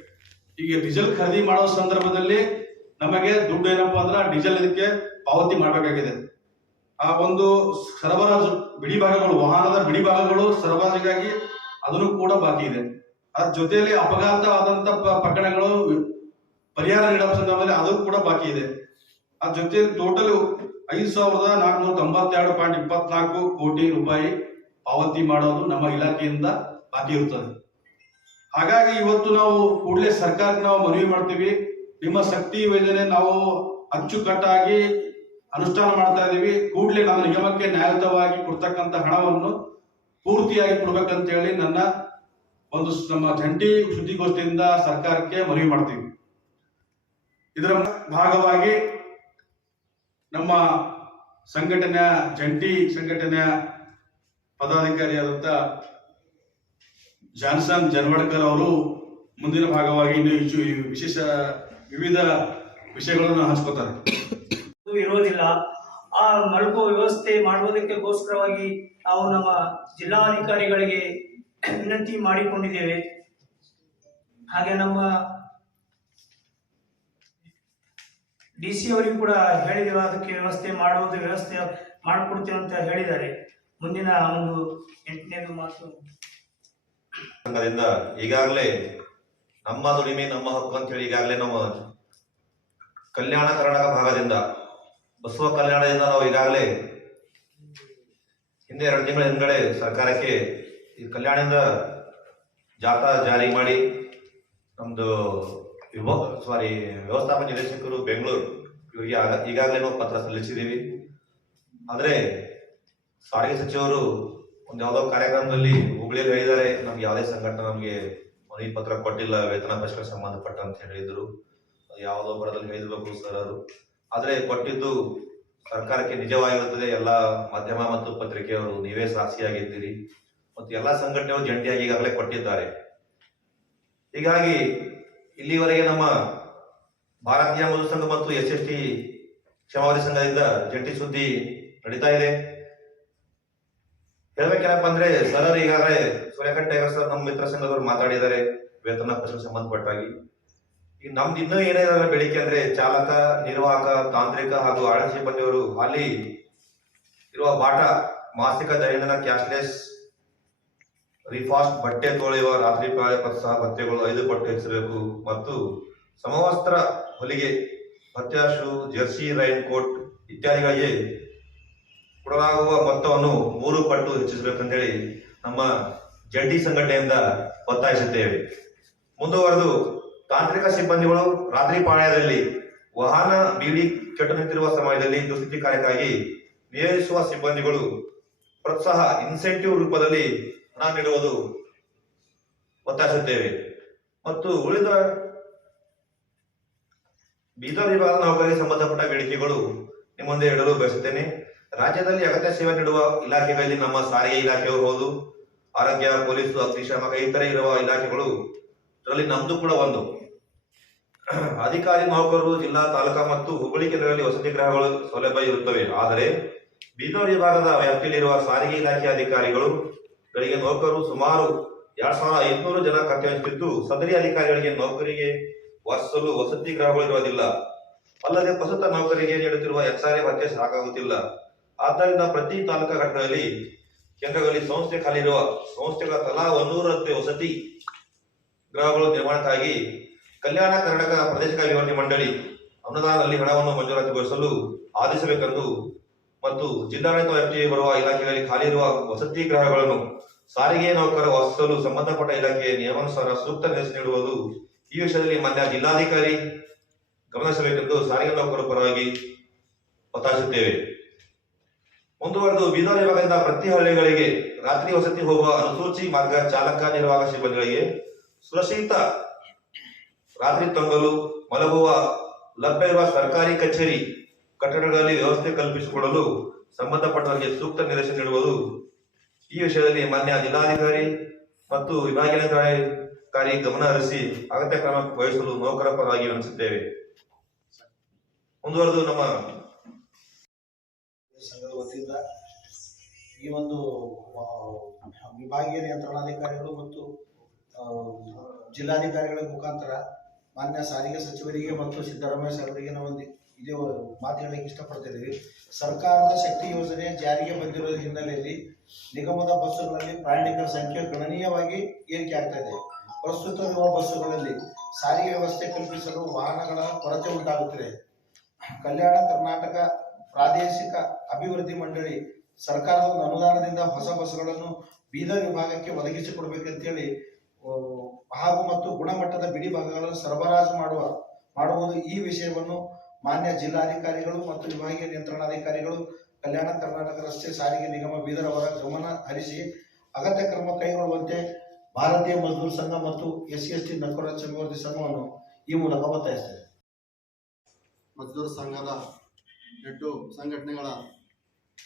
ಈಗ ಡೀಸೆಲ್ ಖರೀದಿ ಮಾಡೋ ಸಂದರ್ಭದಲ್ಲಿ ನಮಗೆ ದುಡ್ಡು ಏನಪ್ಪಾ ಅಂದ್ರೆ ಡೀಸೆಲ್ ಇದಕ್ಕೆ ಪಾವತಿ ಮಾಡಬೇಕಾಗಿದೆ. ಆ ಒಂದು ಸರಬರಾಜು, ಬಿಡಿ ಭಾಗಗಳು, ವಾಹನದ ಬಿಡಿ ಭಾಗಗಳು ಸರಬರಾಜಿಗಾಗಿ ಅದನ್ನು ಕೂಡ ಬಾಕಿ ಇದೆ. ಅದ್ರ ಜೊತೆಯಲ್ಲಿ ಅಪಘಾತವಾದಂತ ಪ- ಪ್ರಕರಣಗಳು ಪರಿಹಾರ ನೀಡುವ ಸಂದರ್ಭದಲ್ಲಿ ಅದು ಕೂಡ ಬಾಕಿ ಇದೆ. ಅದ್ರ ಜೊತೆಯಲ್ಲಿ ಟೋಟಲ್ ಐದು ಸಾವಿರದ ನಾಲ್ಕುನೂರ ತೊಂಬತ್ತೆರಡು ಪಾಯಿಂಟ್ ಇಪ್ಪತ್ನಾಲ್ಕು ಕೋಟಿ ರೂಪಾಯಿ ಪಾವತಿ ಮಾಡೋದು ನಮ್ಮ ಇಲಾಖೆಯಿಂದ ಬಾಕಿ ಇರುತ್ತದೆ. ಹಾಗಾಗಿ ಇವತ್ತು ನಾವು ಕೂಡಲೇ ಸರ್ಕಾರಕ್ಕೆ ನಾವು ಮನವಿ ಮಾಡ್ತೀವಿ. ನಿಮ್ಮ ಶಕ್ತಿ ಯೋಜನೆ ನಾವು ಅಚ್ಚುಕಟ್ಟಾಗಿ ಅನುಷ್ಠಾನ ಮಾಡ್ತಾ ಇದ್ದೀವಿ. ಕೂಡಲೇ ನಮ್ಮ ನಿಗಮಕ್ಕೆ ನ್ಯಾಯಯುತವಾಗಿ ಕೊಡ್ತಕ್ಕಂತ ಹಣವನ್ನು ಪೂರ್ತಿಯಾಗಿ ಕೊಡ್ಬೇಕಂತ ಹೇಳಿ ನನ್ನ ಒಂದು ನಮ್ಮ ಜಂಟಿ ಸುದ್ದಿಗೋಷ್ಠಿಯಿಂದ ಸರ್ಕಾರಕ್ಕೆ ಮನವಿ ಮಾಡ್ತೀವಿ. ಇದರ ಭಾಗವಾಗಿ ನಮ್ಮ ಸಂಘಟನೆಯ ಜಂಟಿ ಸಂಘಟನೆಯ ಪದಾಧಿಕಾರಿಯಾದಂತ ಜಾನ್ಸನ್ ಜನ್ವಡ್ಕರ್ ಅವರು ಮುಂದಿನ ಭಾಗವಾಗಿ ಇನ್ನು ಹೆಚ್ಚು ವಿಶೇಷ ವಿವಿಧ ವಿಷಯಗಳನ್ನು ಹಂಚ್ಕೋತಾರೆ. ಇರೋದಿಲ್ಲ. ಆ ಮಲ್ಕೋ ವ್ಯವಸ್ಥೆ ಮಾಡುವುದಕ್ಕೋಸ್ಕರವಾಗಿ ನಾವು ನಮ್ಮ ಜಿಲ್ಲಾಧಿಕಾರಿಗಳಿಗೆ ವಿನಂತಿ ಮಾಡಿಕೊಂಡಿದ್ದೇವೆ. ಹಾಗೆ ನಮ್ಮ ಡಿ ಸಿ ಅವರಿಗೂ ಕೂಡ ಹೇಳಿದಿರೋ ಅದಕ್ಕೆ ವ್ಯವಸ್ಥೆ ಮಾಡುವುದು ವ್ಯವಸ್ಥೆ ಮಾಡಿಕೊಡ್ತೇವೆ ಅಂತ ಹೇಳಿದ್ದಾರೆ. ಮುಂದಿನ ಒಂದು ಎಂಟನೇದು ಮಾತು. ಸಂಘದಿಂದ ಈಗಾಗಲೇ ನಮ್ಮ ದುಡಿಮೆ, ನಮ್ಮ ಹಕ್ಕು ಅಂತ ಹೇಳಿ ಈಗಾಗಲೇ ನಮ್ಮ ಕಲ್ಯಾಣ ಕರ್ನಾಟಕ ಭಾಗದಿಂದ, ಬಸವ ಕಲ್ಯಾಣದಿಂದ ನಾವು ಈಗಾಗಲೇ ಹಿಂದೆ ಎರಡು ತಿಂಗಳ ಹಿಂದ್ಗಡೆ ಸರ್ಕಾರಕ್ಕೆ ಈ ಕಲ್ಯಾಣದಿಂದ ಜಾಥಾ ಜಾರಿ ಮಾಡಿ ನಮ್ದು ವಿಭೋ ಸಾರಿ ವ್ಯವಸ್ಥಾಪಕ ನಿರ್ದೇಶಕರು ಬೆಂಗಳೂರು ಇವರಿಗೆ ಈಗಾಗಲೇ ನಾವು ಪತ್ರ ಸಲ್ಲಿಸಿದ್ದೀವಿ. ಆದರೆ ಸಾರಿಗೆ ಸಚಿವರು ಒಂದು ಯಾವುದೋ ಕಾರ್ಯಕ್ರಮದಲ್ಲಿ ಹುಬ್ಳಿಯಲ್ಲಿ ಹೇಳಿದ್ದಾರೆ, ನಮ್ಗೆ ಯಾವುದೇ ಸಂಘಟನೆ ನಮಗೆ ಮನವಿ ಪತ್ರ ಕೊಟ್ಟಿಲ್ಲ, ವೇತನ ಪ್ರಶ್ನೆ ಸಂಬಂಧಪಟ್ಟ ಅಂತ ಹೇಳಿದ್ರು. ಯಾವುದೋ ಬರದಲ್ಲಿ ಹೇಳಿರ್ಬೇಕು ಸರ್ ಅವರು. ಆದರೆ ಕೊಟ್ಟಿದ್ದು ಸರ್ಕಾರಕ್ಕೆ ನಿಜವಾಗಿರುತ್ತದೆ, ಎಲ್ಲ ಮಾಧ್ಯಮ ಮತ್ತು ಪತ್ರಿಕೆಯವರು ನೀವೇ ಸಾಕ್ಷಿಯಾಗಿದ್ದೀರಿ. ಮತ್ತು ಎಲ್ಲ ಸಂಘಟನೆಗಳು ಜಂಟಿಯಾಗಿ ಈಗಾಗಲೇ ಕೊಟ್ಟಿದ್ದಾರೆ. ಹೀಗಾಗಿ ಇಲ್ಲಿವರೆಗೆ ನಮ್ಮ ಭಾರತೀಯ ಮಧು ಸಂಘ ಮತ್ತು ಎಸ್ ಎಸ್ ಟಿ ಕ್ಷಮಾವಧಿ ಸಂಘದಿಂದ ಜಂಟಿ ಸುದ್ದಿ ನಡೀತಾ ಇದೆ. ಹೇಳ್ಬೇಕೇನಪ್ಪ ಅಂದ್ರೆ ಸರ್ ಈಗಾಗಲೇ ಸೂರ್ಯಕಾಂತ್ ಟೈಗರ್ ಸರ್ ನಮ್ಮ ಮಿತ್ರ ಸಂಘದವರು ಮಾತಾಡಿದ್ದಾರೆ. ವೇತನ ಪ್ರಶ್ನೆ ಸಂಬಂಧಪಟ್ಟಾಗಿ. ಈಗ ನಮ್ದು ಇನ್ನೂ ಏನೇನಾದ್ರೆ ಬೇಡಿಕೆ ಅಂದ್ರೆ ಚಾಲಕ, ನಿರ್ವಾಹಕ, ತಾಂತ್ರಿಕ ಹಾಗೂ ಆಡಳಿತ ಸಿಬ್ಬಂದಿಯವರು ಅಲ್ಲಿ ಇರುವ ಬಾಟ ಮಾಸಿಕ ದೈನಂದಿನ ಕ್ಯಾಶ್ಲೆಸ್ ರಿಫಾಸ್ಟ್ ಬಟ್ಟೆ ತೊಳೆಯುವ ರಾತ್ರಿ ಪಾಳೆ ಸಹ ಭತ್ಯೆಗಳು ಐದು ಪಟ್ಟು ಹೆಚ್ಚಿಸಬೇಕು ಮತ್ತು ಸಮವಸ್ತ್ರ, ಹೊಲಿಗೆ ಭತ್ಯ ಜರ್ಸಿ, ರೈನ್ ಕೋಟ್ ಇತ್ಯಾದಿಗಳಿಗೆ ಕೊಡಲಾಗುವ ಮೊತ್ತವನ್ನು ಮೂರು ಪಟ್ಟು ಹೆಚ್ಚಿಸಬೇಕಂತೇಳಿ ನಮ್ಮ ಜಂಟಿ ಸಂಘಟನೆಯಿಂದ ಒತ್ತಾಯಿಸುತ್ತೇವೆ. ಮುಂದುವರೆದು ತಾಂತ್ರಿಕ ಸಿಬ್ಬಂದಿಗಳು ರಾತ್ರಿ ಪಾಳ್ಯದಲ್ಲಿ ವಾಹನ ಬೀಡಿ ಕೆಟ್ಟು ನಿಂತಿರುವ ಸಮಯದಲ್ಲಿ ದುಸ್ಥಿತಿ ಕಾರ್ಯಕ್ಕಾಗಿ ನಿಯೋಜಿಸುವ ಸಿಬ್ಬಂದಿಗಳು ಪ್ರೋತ್ಸಾಹ ಇನ್ಸೆಂಟಿವ್ ರೂಪದಲ್ಲಿ ಹಣ ನೀಡುವುದು ಒತ್ತಾಯಿಸುತ್ತೇವೆ. ಮತ್ತು ಉಳಿದ ಬೀದರ್ ವಿಭಾಗದ ನೌಕರಿಗೆ ಸಂಬಂಧಪಟ್ಟ ಬೇಡಿಕೆಗಳು ನಿಮ್ಮ ಮುಂದೆ ಇಡಲು ಬಯಸುತ್ತೇನೆ. ರಾಜ್ಯದಲ್ಲಿ ಅಗತ್ಯ ಸೇವೆ ನೀಡುವ ಇಲಾಖೆಗಳಲ್ಲಿ ನಮ್ಮ ಸಾರಿಗೆ ಇಲಾಖೆ ಇರಬಹುದು ಆರೋಗ್ಯ, ಪೊಲೀಸು, ಅಗ್ನಿಶಾಮಕ, ಇತರೆ ಇರುವ ಇಲಾಖೆಗಳು ಇದರಲ್ಲಿ ನಮ್ದು ಕೂಡ ಒಂದು. ಅಧಿಕಾರಿ ನೌಕರರು ಜಿಲ್ಲಾ, ತಾಲೂಕಾ ಮತ್ತು ಹುಬ್ಬಳ್ಳಿ ಕೇಂದ್ರಗಳಲ್ಲಿ ವಸತಿ ಗೃಹಗಳು ಸೌಲಭ್ಯ ಇರುತ್ತವೆ. ಆದರೆ ಬೀದರ್ ವಿಭಾಗದ ವ್ಯಾಪ್ತಿಯಲ್ಲಿರುವ ಸಾರಿಗೆ ಇಲಾಖೆ ಅಧಿಕಾರಿಗಳು ಗಳಿಗೆ ನೌಕರರು ಸುಮಾರು ಎರಡ್ ಸಾವಿರದ ಐದುನೂರು ಜನ ಕರ್ತವ್ಯವಿದ್ದು ಸದರಿ ಅಧಿಕಾರಿಗಳಿಗೆ ನೌಕರಿಗೆ ವಾಸಿಸಲು ವಸತಿ ಗೃಹಗಳು ಇರುವುದಿಲ್ಲ. ಅಲ್ಲದೆ ಪ್ರಸ್ತುತ ನೌಕರಿಗೆ ನೀಡುತ್ತಿರುವ ಎಚ್ಆರ್ಎ ಭತ್ಯೆ ಸಾಕಾಗುತ್ತಿಲ್ಲ. ಆದ್ದರಿಂದ ಪ್ರತಿ ತಾಲೂಕಾ ಘಟಕದಲ್ಲಿ ಕೇಂದ್ರಗಳಲ್ಲಿ ಸಂಸ್ಥೆ ಖಾಲಿ ಇರುವ ಸಂಸ್ಥೆಗಳ ತಲಾ ಒಂದೂರಂತೆ ವಸತಿ ಗೃಹಗಳು ನಿರ್ಮಾಣಕ್ಕಾಗಿ ಕಲ್ಯಾಣ ಕರ್ನಾಟಕ ಪ್ರದೇಶ ಅಭಿವೃದ್ಧಿ ಮಂಡಳಿ ಅನುದಾನದಲ್ಲಿ ಹಣವನ್ನು ಮಂಜೂರಾತಿಗೊಳಿಸಲು ಆದೇಶಬೇಕೆಂದು ಮತ್ತು ಜಿಲ್ಲಾಡಳಿತ ವ್ಯಾಪ್ತಿಗೆ ಬರುವ ಇಲಾಖೆಗಳಲ್ಲಿ ಖಾಲಿ ಇರುವ ವಸತಿ ಗೃಹಗಳನ್ನು ಸಾರಿಗೆ ನೌಕರ ವಾಸಿಸಲು ಸಂಬಂಧಪಟ್ಟ ಇಲಾಖೆ ನಿಯಮಾನುಸಾರ ಸೂಕ್ತ ನಿರ್ದೇಶನ ನೀಡುವುದು ಈ ವಿಷಯದಲ್ಲಿ ಮಾನ್ಯ ಜಿಲ್ಲಾಧಿಕಾರಿ ಗಮನಿಸಬೇಕೆಂದು ಸಾರಿಗೆ ನೌಕರ ಪರವಾಗಿ ಒತ್ತಾಯಿಸುತ್ತೇವೆ. ಮುಂದುವರೆದು ಬೀದರ್ ವಿಭಾಗದಿಂದ ಪ್ರತಿ ಹಳ್ಳಿಗಳಿಗೆ ರಾತ್ರಿ ವಸತಿ ಹೋಗುವ ಅನುಸೂಚಿ ಮಾರ್ಗ ಚಾಲಕ ನಿರ್ವಾಹಕ ಸಿಬ್ಬಂದಿಗಳಿಗೆ ಸುರಕ್ಷಿತ ರಾತ್ರಿ ತಂಗಲು ಮಲಗುವ ಲಭ್ಯವಿರುವ ಸರ್ಕಾರಿ ಕಚೇರಿ ಕಟ್ಟಡಗಳಲ್ಲಿ ವ್ಯವಸ್ಥೆ ಕಲ್ಪಿಸಿಕೊಡಲು ಸಂಬಂಧಪಟ್ಟವರಿಗೆ ಸೂಕ್ತ ನಿರ್ದೇಶನ ನೀಡುವುದು ಈ ವಿಷಯದಲ್ಲಿ ಮಾನ್ಯ ಜಿಲ್ಲಾಧಿಕಾರಿ ಮತ್ತು ವಿಭಾಗೀಯಾಧಿಕಾರಿ ಗಮನ ಹರಿಸಿ ಅಗತ್ಯ ಕ್ರಮ ವಹಿಸಲು ನೌಕರ ಪರವಾಗಿ ಮುಂದುವರೆದು ನಮ್ಮ ಸಂಘದ ವತಿಯಿಂದ ಈ ಒಂದು ವಿಭಾಗೀಯ ನಿಯಂತ್ರಣಾಧಿಕಾರಿಗಳು ಮತ್ತು ಜಿಲ್ಲಾಧಿಕಾರಿಗಳ ಮುಖಾಂತರ ಮಾನ್ಯ ಸಾರಿಗೆ ಸಚಿವರಿಗೆ ಮತ್ತು ಸಿದ್ದರಾಮಯ್ಯ ಸಾಹೇಬರಿಗೆ ನಾವು ಇದೇ ಮಾತು ಹೇಳಕ್ಕೆ ಇಷ್ಟಪಡ್ತಿದ್ದೀವಿ. ಸರ್ಕಾರದ ಶಕ್ತಿ ಯೋಜನೆ ಜಾರಿಗೆ ಬಂದಿರುವ ಹಿನ್ನೆಲೆಯಲ್ಲಿ ನಿಗಮದ ಬಸ್ಸುಗಳಲ್ಲಿ ಪ್ರಯಾಣಿಕರ ಸಂಖ್ಯೆ ಗಣನೀಯವಾಗಿ ಏರಿಕೆ ಆಗ್ತಾ ಇದೆ. ಪ್ರಸ್ತುತ ಇರುವ ಬಸ್ಸುಗಳಲ್ಲಿ ಸಾರಿಗೆ ವ್ಯವಸ್ಥೆ ಕಲ್ಪಿಸಲು ವಾಹನಗಳ ಕೊರತೆ ಉಂಟಾಗುತ್ತಿದೆ. ಕಲ್ಯಾಣ ಕರ್ನಾಟಕ ಪ್ರಾದೇಶಿಕ ಅಭಿವೃದ್ಧಿ ಮಂಡಳಿ ಸರ್ಕಾರದ ಅನುದಾನದಿಂದ ಹೊಸ ಬಸ್ಸುಗಳನ್ನು ಬೀದರ್ ವಿಭಾಗಕ್ಕೆ ಒದಗಿಸಿಕೊಡ್ಬೇಕಂತೇಳಿ ಹಾಗೂ ಮತ್ತು ಗುಣಮಟ್ಟದ ಬಿಡಿ ಭಾಗಗಳನ್ನು ಸರಬರಾಜು ಮಾಡುವ, ಮಾಡುವುದು ಈ ವಿಷಯವನ್ನು ಮಾನ್ಯ ಜಿಲ್ಲಾಧಿಕಾರಿಗಳು ಮತ್ತು ವಿಭಾಗೀಯ ನಿಯಂತ್ರಣಾಧಿಕಾರಿಗಳು ಕಲ್ಯಾಣ ಕರ್ನಾಟಕ ರಸ್ತೆ ಸಾರಿಗೆ ನಿಗಮ ಬೀದರ್ ಅವರ ಗಮನ ಹರಿಸಿ ಅಗತ್ಯ ಕ್ರಮ ಕೈಗೊಳ್ಳುವಂತೆ ಭಾರತೀಯ ಮಜ್ದೂರ್ ಸಂಘ ಮತ್ತು ಎಸ್ ಸಿ ಎಸ್ ಟಿ ನೌಕರರ ಚಕ್ರವರ್ತಿ ಸಂಘವನ್ನು ಈ ಮೂಲಕ ಒತ್ತಾಯಿಸ್ತೇವೆ ಮಜ್ದೂರ್ ಸಂಘದ ಎಂಟು ಸಂಘಟನೆಗಳ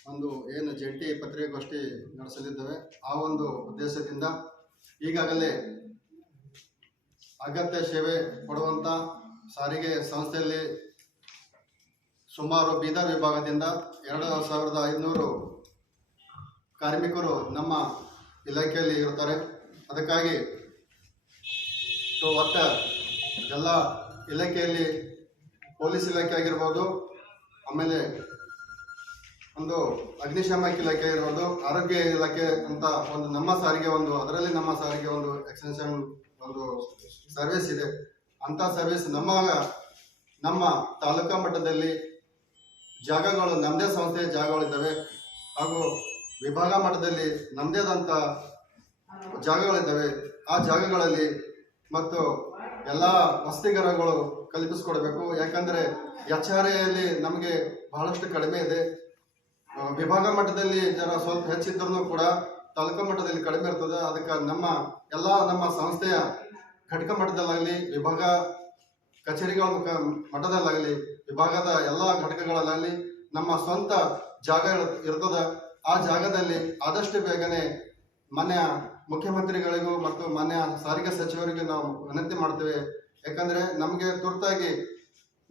ಒಂದು ಏನು ಜಂಟಿ ಪತ್ರಿಕಾಗೋಷ್ಠಿ ನಡೆಸಲಿದ್ದೇವೆ. ಆ ಒಂದು ಉದ್ದೇಶದಿಂದ ಈಗಾಗಲೇ ಅಗತ್ಯ ಸೇವೆ ಕೊಡುವಂಥ ಸಾರಿಗೆ ಸಂಸ್ಥೆಯಲ್ಲಿ ಸುಮಾರು ಬೀದರ್ ವಿಭಾಗದಿಂದ ಎರಡು ಸಾವಿರದ ಐದುನೂರು ಕಾರ್ಮಿಕರು ನಮ್ಮ ಇಲಾಖೆಯಲ್ಲಿ ಇರ್ತಾರೆ ಅದಕ್ಕಾಗಿ ಒಟ್ಟು ಎಲ್ಲ ಇಲಾಖೆಯಲ್ಲಿ ಪೊಲೀಸ್ ಇಲಾಖೆ ಆಗಿರ್ಬೋದು, ಆಮೇಲೆ ಒಂದು ಅಗ್ನಿಶಾಮಕ ಇಲಾಖೆ ಇರ್ಬೋದು ಆರೋಗ್ಯ ಇಲಾಖೆ ಅಂತ ಒಂದು ನಮ್ಮ ಸಾರಿಗೆ ಒಂದು, ಅದರಲ್ಲಿ ನಮ್ಮ ಸಾರಿಗೆ ಒಂದು ಎಕ್ಸ್ಟೆನ್ಷನ್ ಒಂದು ಸರ್ವಿಸ್ ಇದೆ. ಅಂತ ಸರ್ವಿಸ್ ನಮ್ಮ ನಮ್ಮ ತಾಲೂಕಾ ಮಟ್ಟದಲ್ಲಿ ಜಾಗಗಳು ನಮ್ಮದೇ ಸಂಸ್ಥೆಯ ಜಾಗಗಳಿದ್ದಾವೆ. ಹಾಗೂ ವಿಭಾಗ ಮಟ್ಟದಲ್ಲಿ ನಮ್ಮದೇ ಆದಂಥ ಜಾಗಗಳಿದ್ದಾವೆ. ಆ ಜಾಗಗಳಲ್ಲಿ ಮತ್ತು ಎಲ್ಲ ವಸತಿಗರಗಳು ಕಲ್ಪಿಸ್ಕೊಡ್ಬೇಕು. ಯಾಕಂದರೆ ಎಚ್ ಆರ್ ಎಲ್ಲಿ ನಮಗೆ ಬಹಳಷ್ಟು ಕಡಿಮೆ ಇದೆ. ವಿಭಾಗ ಮಟ್ಟದಲ್ಲಿ ಜನ ಸ್ವಲ್ಪ ಹೆಚ್ಚಿದ್ರು ಕೂಡ ತಾಲೂಕು ಮಟ್ಟದಲ್ಲಿ ಕಡಿಮೆ ಇರ್ತದೆ. ಅದಕ್ಕೆ ನಮ್ಮ ಎಲ್ಲ ನಮ್ಮ ಸಂಸ್ಥೆಯ ಘಟಕ ಮಟ್ಟದಲ್ಲಾಗಲಿ ವಿಭಾಗ ಕಚೇರಿಗಳ ಮುಖ ಮಠದಲ್ಲಾಗಲಿ, ವಿಭಾಗದ ಎಲ್ಲ ಘಟಕಗಳಲ್ಲಾಗಲಿ ನಮ್ಮ ಸ್ವಂತ ಜಾಗ ಇರ್ತದ. ಆ ಜಾಗದಲ್ಲಿ ಆದಷ್ಟು ಬೇಗನೆ ಮಾನ್ಯ ಮುಖ್ಯಮಂತ್ರಿಗಳಿಗೂ ಮತ್ತು ಮಾನ್ಯ ಸಾರಿಗೆ ಸಚಿವರಿಗೂ ನಾವು ವಿನಂತಿ ಮಾಡ್ತೇವೆ. ಯಾಕಂದ್ರೆ ನಮಗೆ ತುರ್ತಾಗಿ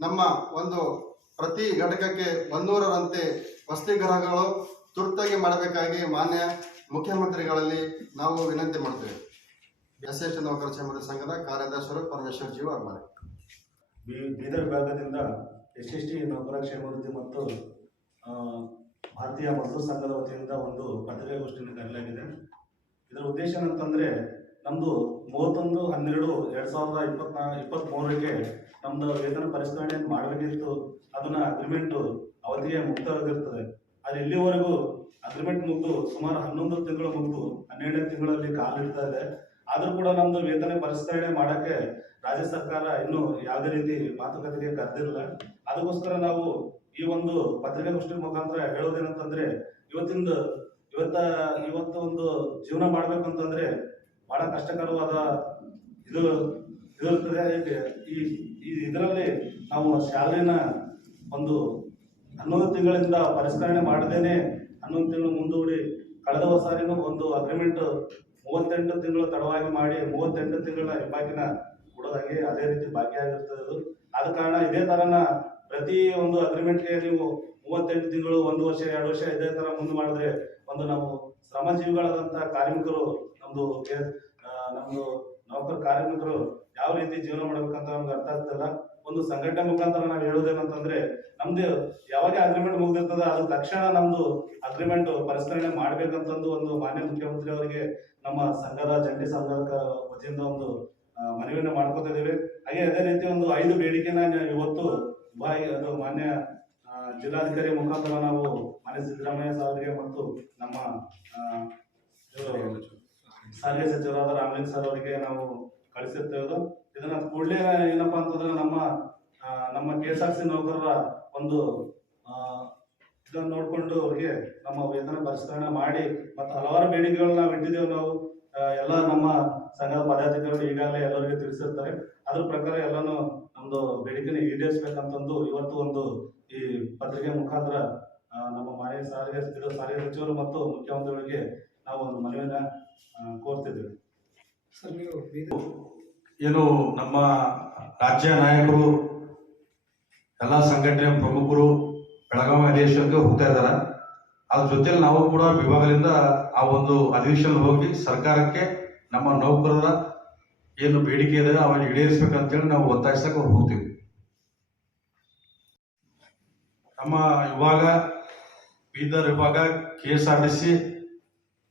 ನಮ್ಮ ಒಂದು ಪ್ರತಿ ಘಟಕಕ್ಕೆ ಒಂದೂರರಂತೆ ವಸತಿ ಗೃಹಗಳು ತುರ್ತಾಗಿ ಮಾಡಬೇಕಾಗಿ ಮಾನ್ಯ ಮುಖ್ಯಮಂತ್ರಿಗಳಲ್ಲಿ ನಾವು ವಿನಂತಿ ಮಾಡ್ತೇವೆ. ಎಸ್ ಎಸ್ ನೌಕರ ಸಂಘದ ಕಾರ್ಯದರ್ಶರು ಪರಮೇಶ್ವರ್ ಜೀವ ಅರ್ಮಾರೆ ಬಿ- ಬೀದರ್ ಭಾಗದಿಂದ ಎಸ್ ಎಸ್ ಟಿ ನೌಕರ ಕ್ಷೇಮಾಭಿವೃದ್ಧಿ ಮತ್ತು ಭಾರತೀಯ ಮಜ್ದೂರ್ ಸಂಘದ ವತಿಯಿಂದ ಒಂದು ಪತ್ರಿಕಾಗೋಷ್ಠಿಯನ್ನು ಕರೆಯಲಾಗಿದೆ. ಇದರ ಉದ್ದೇಶ ಏನಂತಂದರೆ, ನಮ್ದು ಮೂವತ್ತೊಂದು, ಹನ್ನೆರಡು, ಎರಡು ಸಾವಿರದ ಇಪ್ಪತ್ನಾ ಇಪ್ಪತ್ತ್ಮೂರಕ್ಕೆ ನಮ್ದು ವೇತನ ಪರಿಷ್ಕರಣೆಯನ್ನು ಮಾಡಬೇಕಿತ್ತು. ಅದನ್ನ ಅಗ್ರಿಮೆಂಟ್ ಅವಧಿಗೆ ಮುಕ್ತವಾಗಿರ್ತದೆ ಅದು ಇಲ್ಲಿವರೆಗೂ ಅಗ್ರಿಮೆಂಟ್ ಮುಗಿದು ಸುಮಾರು ಹನ್ನೊಂದು ತಿಂಗಳು ಮುಗಿದು, ಹನ್ನೆರಡನೇ ತಿಂಗಳಲ್ಲಿ ಕಾಲಿಡ್ತಾ ಇದೆ. ಆದರೂ ಕೂಡ ನಮ್ಮದು ವೇತನ ಪರಿಷ್ಕರಣೆ ಮಾಡಕ್ಕೆ ರಾಜ್ಯ ಸರ್ಕಾರ ಇನ್ನೂ ಯಾವುದೇ ರೀತಿ ಮಾತುಕತೆಗೆ ಕರೆದಿಲ್ಲ. ಅದಕ್ಕೋಸ್ಕರ ನಾವು ಈ ಒಂದು ಪತ್ರಿಕಾಗೋಷ್ಠಿ ಮುಖಾಂತರ ಹೇಳೋದೇನಂತಂದ್ರೆ, ಇವತ್ತಿಂದ ಇವತ್ತ, ಇವತ್ತು ಒಂದು ಜೀವನ ಮಾಡ್ಬೇಕಂತಂದ್ರೆ ಬಹಳ ಕಷ್ಟಕರವಾದ ಇದು ಇದಿರ್ತದೆ ಈ ಈ ಇದರಲ್ಲಿ ನಾವು ಶಾಲೆನ ಒಂದು ಹನ್ನೊಂದು ತಿಂಗಳಿಂದ ಪರಿಷ್ಕರಣೆ ಮಾಡದೇನೆ ಹನ್ನೊಂದು ತಿಂಗಳು ಮುಂದೂಡಿ ಕಳೆದ ಸಾರಿನೂ ಒಂದು ಅಗ್ರಿಮೆಂಟ್ ಮೂವತ್ತೆಂಟು ತಿಂಗಳು ತಡವಾಗಿ ಮಾಡಿ ಮೂವತ್ತೆಂಟು ತಿಂಗಳ ಹೆಬ್ಬಾಕಿನ ಕೊಡೋದಾಗಿ ಅದೇ ರೀತಿ ಭಾಗಿಯಾಗಿರ್ತದೆ ಅದು ಆದ ಕಾರಣ ಇದೇ ತರನ ಪ್ರತಿ ಒಂದು ಅಗ್ರಿಮೆಂಟ್ಗೆ ನೀವು ಮೂವತ್ತೆಂಟು ತಿಂಗಳು, ಒಂದು ವರ್ಷ, ಎರಡು ವರ್ಷ ಇದೇ ತರ ಮುಂದೆ ಮಾಡಿದ್ರೆ ಒಂದು ನಾವು ಶ್ರಮಜೀವಿಗಳಾದಂತ ಕಾರ್ಮಿಕರು ನಮ್ದು ನಮ್ದು ನೌಕರ ಕಾರ್ಮಿಕರು ಯಾವ ರೀತಿ ಜೀವನ ಮಾಡ್ಬೇಕಂತ ನಮ್ಗೆ ಅರ್ಥ ಆಗ್ತಿಲ್ಲ ಒಂದು ಸಂಘಟನೆ ಮುಖಾಂತರ ನಾವು ಹೇಳೋದೇನಂತಂದ್ರೆ ನಮ್ದು ಯಾವಾಗ ಅಗ್ರಿಮೆಂಟ್ ಮುಗ್ದಿರ್ತದ ಅದು ತಕ್ಷಣ ನಮ್ದು ಅಗ್ರಿಮೆಂಟ್ ಪರಿಷ್ಕರಣೆ ಮಾಡ್ಬೇಕಂತಂದು ಒಂದು ಮಾನ್ಯ ಮುಖ್ಯಮಂತ್ರಿ ಅವರಿಗೆ ನಮ್ಮ ಸಂಘದ ಜಂಟಿ ಸಂಘದ ವತಿಯಿಂದ ಒಂದು ಮನವಿಯನ್ನು ಮಾಡ್ಕೊತಾ ಇದ್ದೇವೆ. ಹಾಗೆ ಅದೇ ರೀತಿ ಒಂದು ಐದು ಬೇಡಿಕೆನ ಇವತ್ತು ಬಾಯಿ ಅದು ಮಾನ್ಯ ಜಿಲ್ಲಾಧಿಕಾರಿ ಮುಖಾಂತರ ನಾವು ಮಾನ್ಯ ಸಿದ್ದರಾಮಯ್ಯ ಸಾರಿಗೆ ಮತ್ತು ನಮ್ಮ ಸಾರಿಗೆ ಸಚಿವರಾದ ರಾಮಲಿಂಗ್ ಸರ್ ಅವರಿಗೆ ನಾವು ಕಳಿಸಿರ್ತೇವೆ ಇದನ್ನ ಕೂಡಲೇ ಏನಪ್ಪಾ ಅಂತಂದ್ರೆ ನಮ್ಮ ನಮ್ಮ ಕೆ ಎಸ್ ಆರ್ ಸಿ ನೌಕರರ ಒಂದು ಇದನ್ನು ನೋಡಿಕೊಂಡು ಅವ್ರಿಗೆ ನಮ್ಮ ವೇತನ ಪರಿಷ್ಕರಣೆ ಮಾಡಿ ಮತ್ತು ಹಲವಾರು ಬೇಡಿಕೆಗಳನ್ನ ನಾವು ಇಟ್ಟಿದ್ದೇವೆ ನಾವು. ಎಲ್ಲ ನಮ್ಮ ಸಂಘದ ಪದಾಧಿಕಾರಿಗಳು ಈಗಾಗಲೇ ಎಲ್ಲರಿಗೂ ತಿಳಿಸಿರ್ತಾರೆ. ಅದ್ರ ಪ್ರಕಾರ ಎಲ್ಲಾನು ನಮ್ದು ಬೇಡಿಕೆನ ಈಡೇರಿಸ್ಬೇಕಂತಂದು ಇವತ್ತು ಒಂದು ಈ ಪತ್ರಿಕೆ ಮುಖಾಂತರ ನಮ್ಮ ಮಾನ್ಯ ಸಾರಿಗೆ ಸಾರಿಗೆ ಸಚಿವರು ಮತ್ತು ಮುಖ್ಯಮಂತ್ರಿಗಳಿಗೆ ನಾವು ಒಂದು ಮನವಿಯನ್ನ ಆ, ಕೋರ್ತಿದ್ದೇವೆ. ಸರ್ ನೀವು ಏನು ನಮ್ಮ ರಾಜ್ಯ ನಾಯಕರು ಎಲ್ಲ ಸಂಘಟನೆ ಪ್ರಮುಖರು ಬೆಳಗಾವಿ ಅಧಿವೇಶನಕ್ಕೆ ಹೋಗ್ತಾ ಇದ್ದಾರೆ ಅದ್ರ ಜೊತೆಲಿ ನಾವು ಕೂಡ ವಿಭಾಗದಿಂದ ಆ ಒಂದು ಅಧಿವೇಶನ ಹೋಗಿ ಸರ್ಕಾರಕ್ಕೆ ನಮ್ಮ ನೌಕರರ ಏನು ಬೇಡಿಕೆ ಇದೆ ಅವನ್ನ ಈಡೇರಿಸ್ಬೇಕಂತೇಳಿ ನಾವು ಒತ್ತಾಯಿಸಕ್ಕೆ ಹೋಗ್ತೀವಿ. ನಮ್ಮ ವಿಭಾಗ ಬೀದರ್ ವಿಭಾಗ K S R T C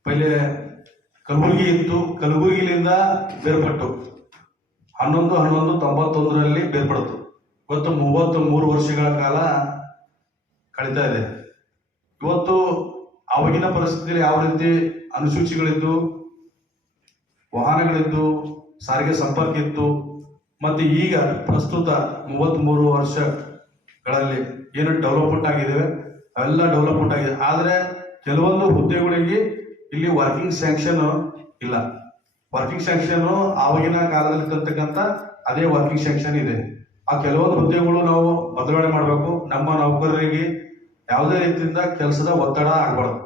ಪೈಲೆ ಕಲಬುರಗಿ ಇತ್ತು. ಕಲಬುರಗಿಲಿಂದ ಬೇರ್ಪಟ್ಟು. ಹನ್ನೊಂದು ಹನ್ನೊಂದು, ತೊಂಬತ್ತೊಂದರಲ್ಲಿ ಬೇರ್ಪಡ್ತು. ಇವತ್ತು ಮೂವತ್ತು ಮೂರು ವರ್ಷಗಳ ಕಾಲ ಕಳೀತಾ ಇದೆ. ಇವತ್ತು ಆವಾಗಿನ ಪರಿಸ್ಥಿತಿಯಲ್ಲಿ ಯಾವ ರೀತಿ ಅನುಸೂಚಿಗಳಿದ್ದು, ವಾಹನಗಳಿದ್ದು, ಸಾರಿಗೆ ಸಂಪರ್ಕ ಇತ್ತು ಮತ್ತೆ ಈಗ ಪ್ರಸ್ತುತ ಮೂವತ್ತ್ ಮೂರು ವರ್ಷಗಳಲ್ಲಿ ಏನು ಡೆವಲಪ್ಮೆಂಟ್ ಆಗಿದ್ದಾವೆ ಅವೆಲ್ಲ ಡೆವಲಪ್ಮೆಂಟ್ ಆಗಿದೆ. ಆದರೆ ಕೆಲವೊಂದು ಹುದ್ದೆಗಳಿಗೆ ಇಲ್ಲಿ ವರ್ಕಿಂಗ್ ಸ್ಯಾಂಕ್ಷನ್ ಇಲ್ಲ. ವರ್ಕಿಂಗ್ ಸ್ಯಾಂಕ್ಷನ್ ಆವಾಗಿನ ಕಾಲದಲ್ಲಿ ಇರ್ತಕ್ಕಂಥ ಅದೇ ವರ್ಕಿಂಗ್ ಸ್ಯಾಂಕ್ಷನ್ ಇದೆ. ಆ ಕೆಲವೊಂದು ಹುದ್ದೆಗಳು ನಾವು ಬದಲಾವಣೆ ಮಾಡಬೇಕು. ನಮ್ಮ ನೌಕರರಿಗೆ ಯಾವುದೇ ರೀತಿಯಿಂದ ಕೆಲಸದ ಒತ್ತಡ ಆಗಬಾರ್ದು.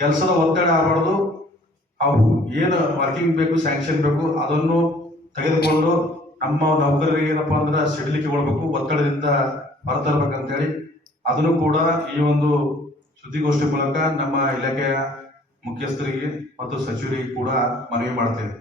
ಕೆಲಸದ ಒತ್ತಡ ಆಗಬಾರ್ದು. ಅವು ಏನು ವರ್ಕಿಂಗ್ ಬೇಕು ಸ್ಯಾಂಕ್ಷನ್ ಬೇಕು, ಅದನ್ನು ತೆಗೆದುಕೊಂಡು ನಮ್ಮ ನೌಕರರಿಗೆ ಏನಪ್ಪ ಅಂದ್ರೆ ಸಿಡಿಲಿಕ್ಕೆ ಕೊಡಬೇಕು ಒತ್ತಡದಿಂದ ಹೊರತರಬೇಕಂತೇಳಿ. ಅದನ್ನು ಕೂಡ ಈ ಒಂದು ಸುದ್ದಿಗೋಷ್ಠಿ ಮೂಲಕ ನಮ್ಮ ಇಲಾಖೆಯ ಮುಖ್ಯಸ್ಥರಿಗೆ ಮತ್ತು ಸಚಿವರಿಗೆ ಕೂಡ ಮನವಿ ಮಾಡ್ತೇವೆ.